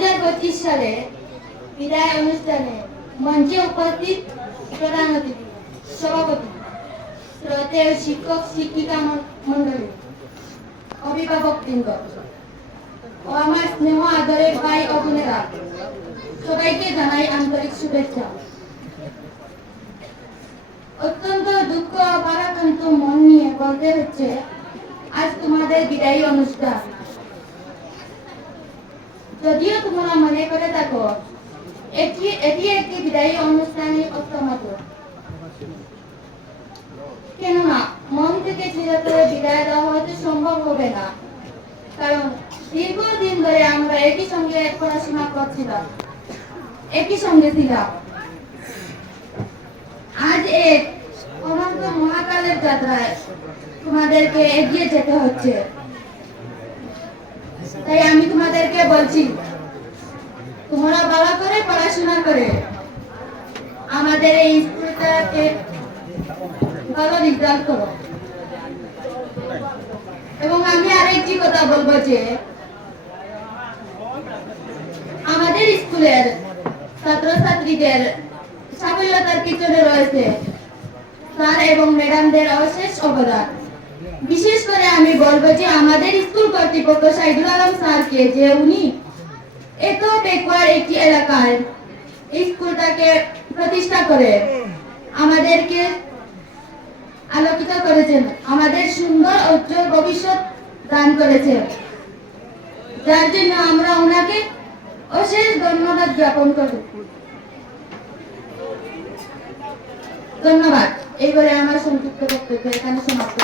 2025 সালে বিদায় অনুষ্ঠানে মঞ্চে উপস্থিত প্রধান অতিথি, সভাপতি, শ্রদ্ধেয় শিক্ষক শিক্ষিকা মন্ডলী, অভিভাবকবৃন্দ ও আমার স্নেহ আদরের ভাই ও বোনেরা, সবাইকে জানাই আন্তরিক শুভেচ্ছা। অত্যন্ত দুঃখ ও ভারাক্রান্ত মন নিয়ে বলতে হচ্ছে, আজ তোমাদের বিদায়ী অনুষ্ঠান। যদিও তোমরা মনে করে থাকো এটি একটি বিদায়ী অনুষ্ঠানের অর্থমাত্র, কেননা মন থেকে চিরতরে বিদায় দেওয়া হয়তো সম্ভব হবে না, কারণ দীর্ঘদিন ধরে আমরা একই সঙ্গে পড়াশোনা করছিলাম, একই সঙ্গে ছিলাম। আজ এক অনন্ত মহাকালের যাত্রায় তোমাদেরকে এগিয়ে যেতে হচ্ছে। তাই আমি তোমাদেরকে বলছি, তোমরা ভালো করে পড়াশোনা করে আমাদের এই স্কুলটাকে ভালো রেজাল্ট করো। এবং আমি আরেকটি কথা বলবো যে আমাদের স্কুলের ছাত্রছাত্রীদের সাফল্যতার পিছনে রয়েছে স্যার এবং ম্যাডামদের অশেষ অবদান। বিশেষ করে আমি বলবো যে আমাদের স্কুল কর্তৃপক্ষ সাইদুল আলম স্যারকে, যে উনি এত ব্যাকওয়ার্ড একটি এলাকায় স্কুলটাকে প্রতিষ্ঠা করে আমাদেরকে আলোকিত করেছেন, আমাদের সুন্দর উজ্জ্বল ভবিষ্যৎ দান করেছেন, যার জন্য আমরা ওনাকে অশেষ ধন্যবাদ জ্ঞাপন করি। ধন্যবাদ। এই বলে আমার সংক্ষিপ্ত বক্তব্য এখানে সমাপ্ত।